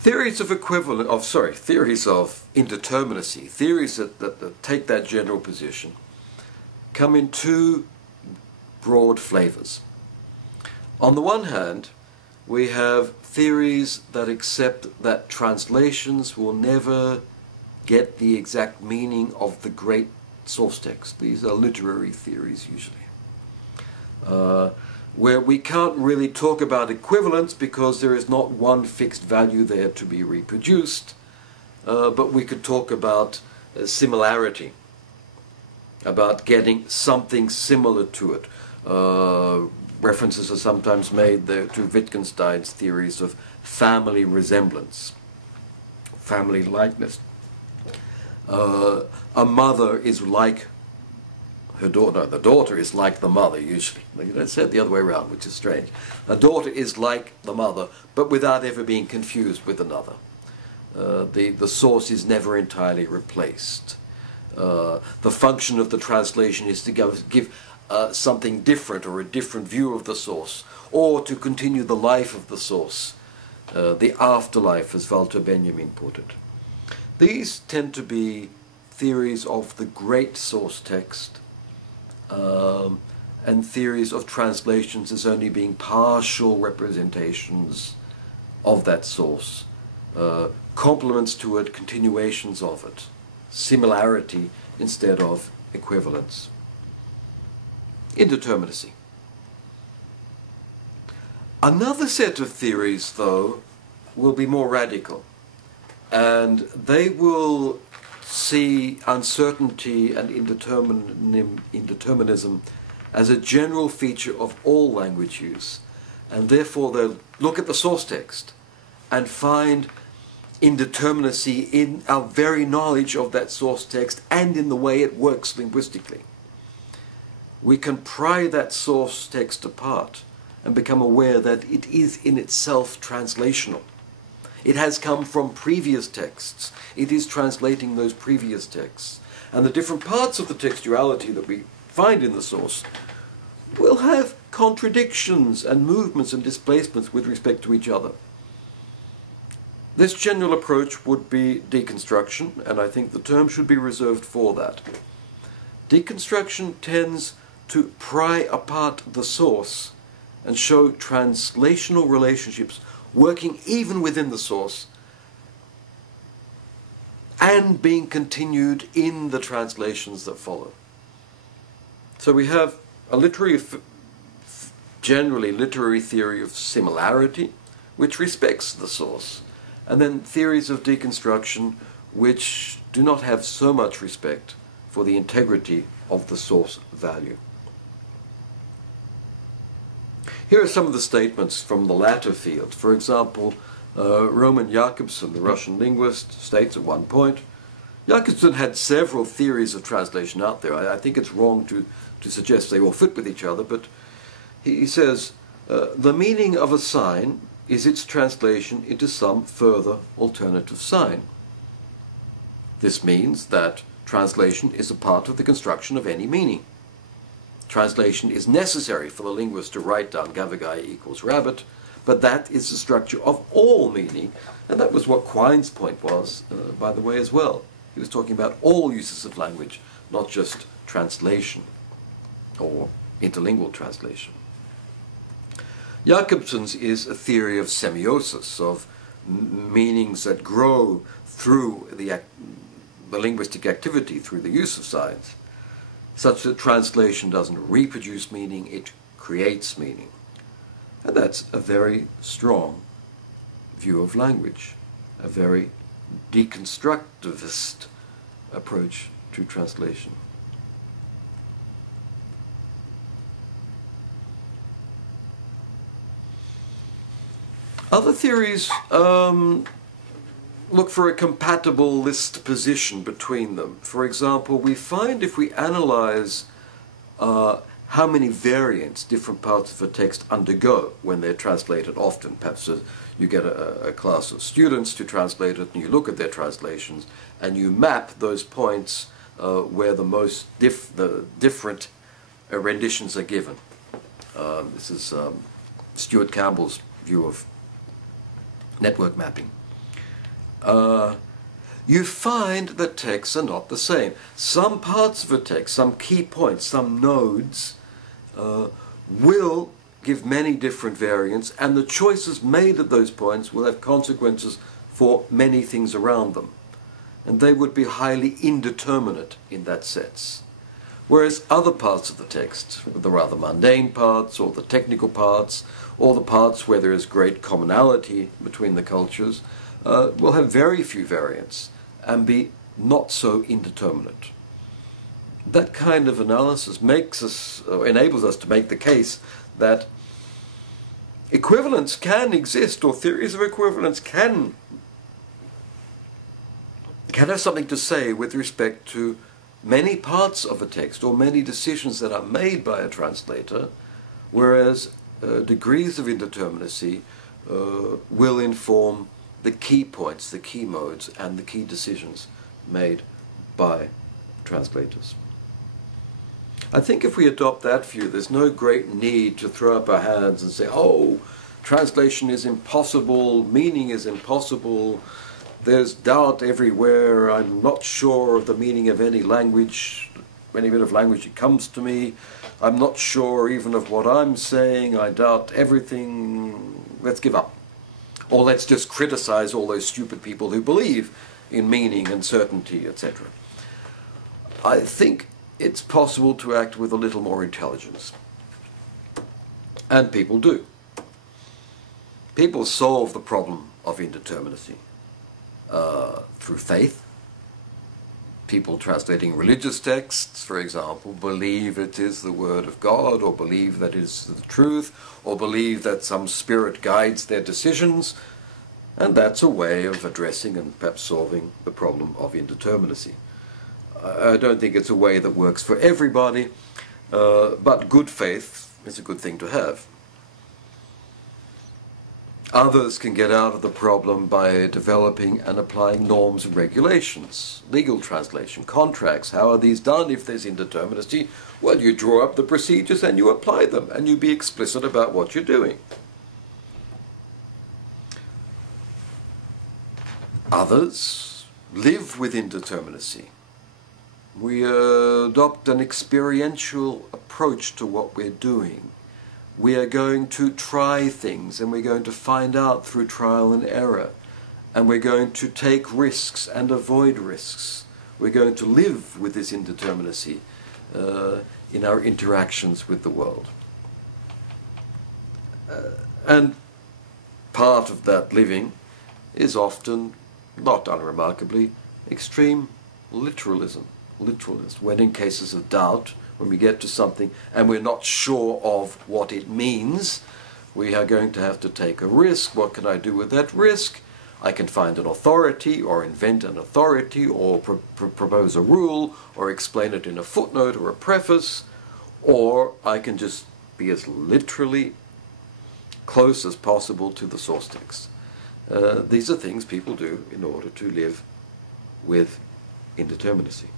Theories of indeterminacy, theories that take that general position, come in two broad flavors. On the one hand, we have theories that accept that translations will never get the exact meaning of the great source text. These are literary theories usually, where we can't really talk about equivalence because there is not one fixed value there to be reproduced, but we could talk about similarity, about getting something similar to it. References are sometimes made there to Wittgenstein's theories of family resemblance, family likeness. A mother is like her daughter. No, the daughter is like the mother, usually. You don't say it the other way around, which is strange. A daughter is like the mother, but without ever being confused with another. The source is never entirely replaced. The function of the translation is to give something different, or a different view of the source, or to continue the life of the source, the afterlife, as Walter Benjamin put it. These tend to be theories of the great source text, and theories of translations as only being partial representations of that source, complements to it, continuations of it, similarity instead of equivalence. Indeterminacy. Another set of theories, though, will be more radical, and they will see uncertainty and indeterminism as a general feature of all language use, and therefore they'll look at the source text and find indeterminacy in our very knowledge of that source text and in the way it works linguistically. We can pry that source text apart and become aware that it is in itself translational. It has come from previous texts. It is translating those previous texts. And the different parts of the textuality that we find in the source will have contradictions and movements and displacements with respect to each other. This general approach would be deconstruction, and I think the term should be reserved for that. Deconstruction tends to pry apart the source and show translational relationships working even within the source and being continued in the translations that follow. So we have a generally literary theory of similarity, which respects the source, and then theories of deconstruction which do not have so much respect for the integrity of the source value. Here are some of the statements from the latter field. For example, Roman Jakobson, the Russian linguist, states at one point, Jakobson had several theories of translation out there. I think it's wrong to suggest they all fit with each other, but he says, the meaning of a sign is its translation into some further alternative sign. This means that translation is a part of the construction of any meaning. Translation is necessary for the linguist to write down Gavagai equals rabbit, but that is the structure of all meaning, and that was what Quine's point was, by the way, as well. He was talking about all uses of language, not just translation or interlingual translation. Jakobson's is a theory of semiosis, of meanings that grow through the linguistic activity, through the use of signs, such that translation doesn't reproduce meaning, it creates meaning. And that's a very strong view of language, a very deconstructivist approach to translation. Other theories look for a compatibilist position between them. For example, we find if we analyze how many variants different parts of a text undergo when they're translated often. Perhaps you get a class of students to translate it, and you look at their translations, and you map those points where the most different renditions are given. This is Stuart Campbell's view of network mapping. you find that texts are not the same. Some parts of a text, some key points, some nodes, will give many different variants, and the choices made at those points will have consequences for many things around them. And they would be highly indeterminate in that sense. Whereas other parts of the text, the rather mundane parts, or the technical parts, or the parts where there is great commonality between the cultures, will have very few variants and be not so indeterminate. That kind of analysis makes us, or enables us to make the case that equivalence can exist, or theories of equivalence can have something to say with respect to many parts of a text or many decisions that are made by a translator, whereas degrees of indeterminacy will inform the key points, the key modes, and the key decisions made by translators. I think if we adopt that view, there's no great need to throw up our hands and say, oh, translation is impossible, meaning is impossible, there's doubt everywhere, I'm not sure of the meaning of any language, any bit of language that comes to me, I'm not sure even of what I'm saying, I doubt everything, let's give up. Or let's just criticize all those stupid people who believe in meaning and certainty, etc. I think it's possible to act with a little more intelligence. And people do. People solve the problem of indeterminacy through faith. People translating religious texts, for example, believe it is the word of God, or believe that it is the truth, or believe that some spirit guides their decisions, and that's a way of addressing and perhaps solving the problem of indeterminacy. I don't think it's a way that works for everybody, but good faith is a good thing to have. Others can get out of the problem by developing and applying norms and regulations, legal translation, contracts. How are these done if there's indeterminacy? Well, you draw up the procedures and you apply them, and you be explicit about what you're doing. Others live with indeterminacy. We adopt an experiential approach to what we're doing. We are going to try things, and we're going to find out through trial and error. And we're going to take risks and avoid risks. We're going to live with this indeterminacy in our interactions with the world. And part of that living is often, not unremarkably, extreme literalism. When in cases of doubt, when we get to something and we're not sure of what it means, we are going to have to take a risk. What can I do with that risk? I can find an authority, or invent an authority, or propose a rule, or explain it in a footnote or a preface, or I can just be as literally close as possible to the source text. These are things people do in order to live with indeterminacy.